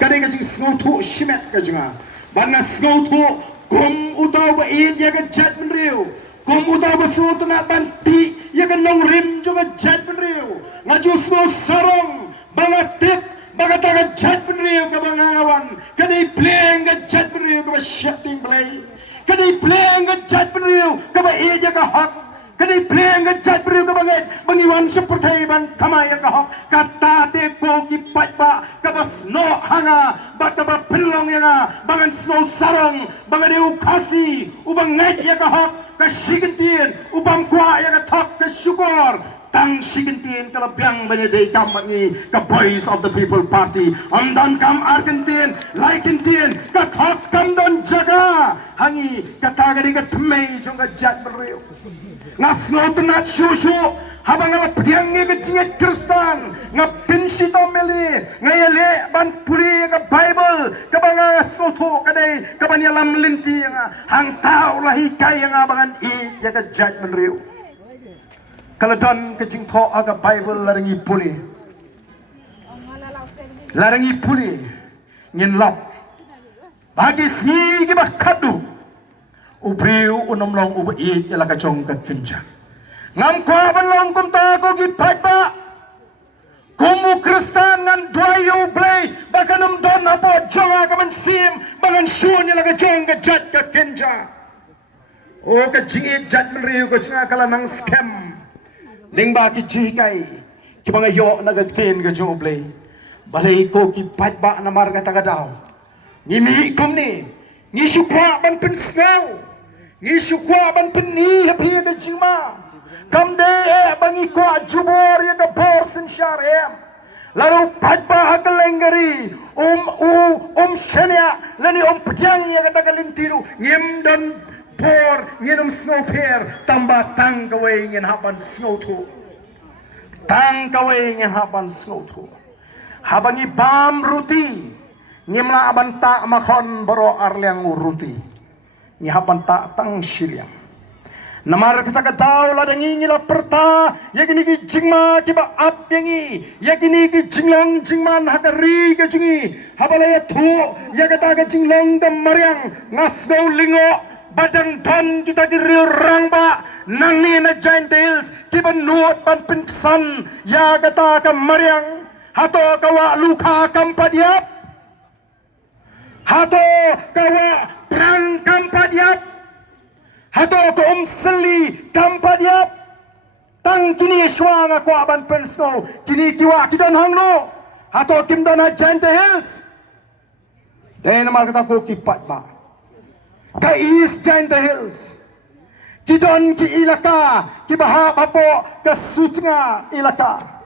kadai ka jing snow tu shimet ka jinga banga snow tu kum utau ba India ka jat menriu kum utau ba snow tu na banti ya ka nong rim juga jat menriu ngaju snow sarong banga tip banga taga jat menriu ka banga ngawan kadai pleng ka jat menriu ka ba shifting play kadai pleng ka jat menriu ka ba India ka hak kadai pleng ka jat menriu ka banget bangiwan seperti ban kamaya ka hak kata te ko ki patba ka ba snow hanga ba ka ba pelong ya bangan snow sarong bangan deu kasi ubang ngai ya ka hak ka shigentin ubang kwa ya ka thak ka syukur tang shigentin kala biang bane dei kam ni ka voice of the people party amdan kam argentin laikentin ka thak kam don jaga hangi kata gadi ka thmei jong ka jat bereu nga snow na shushu habang nga pediang nga jinget Kristan nga pinsi to meli nga yale ban puli nga Bible kabanga snow to kadai kabanya lam linti nga hang tao lahi kay nga bangan i ya ka jat menriu kaladon ka jing to aga Bible larangi puli ngin lap bagi sigi bakadu ubriu unomlong ubi ya la ka jong ka kinja ngam kwa balong kum ta ko gi patba kumu Kristan ngan dwayo blay bakanam don apo jonga ka man sim bangan shun ya la ka jong ka jat ka kinja o ka jingi jat menriu ko jinga kala nang scam ning ba ki jikai ki banga yo na ga tin ka jong blay balay ko ki patba na marga ta daw ngimi kum ni ni shukwa ban pin snow ni shukwa ban pin ni hapi ga jingma kamde bangi ko jubor ya ka borsin syarem lalu patba hakalengari shenya lani pjang ya ka tagalintiru ngim dan por nginum snow fair tamba tang kawai ngin hapan snow tu tang kawai ngin hapan snow tu habangi bam ruti ngimla aban ta makhon baro arliang uruti ni hapan ta tang shiliang namar kita ka daw la dangi ngila perta yagini ki jingma kiba ap yangi yagini ki jinglang jingman hakari ka jingi habalaya thu yagata ka jinglang da maryang ngasgau lingo badang don kita ki riurang ba nangi na giant hills kiba nuot ban pinsan yagata ka maryang hato kawa luka kampadiap hato kawa perang kampadiap hato ko seli kampadiap tang kini swanga ko aban pensno kini kiwa kidon hangno hato kimdana giant hills dahil naman kata ko kipat ba ka is giant hills kidon ki ilaka kibahap apo ka sutinga ilaka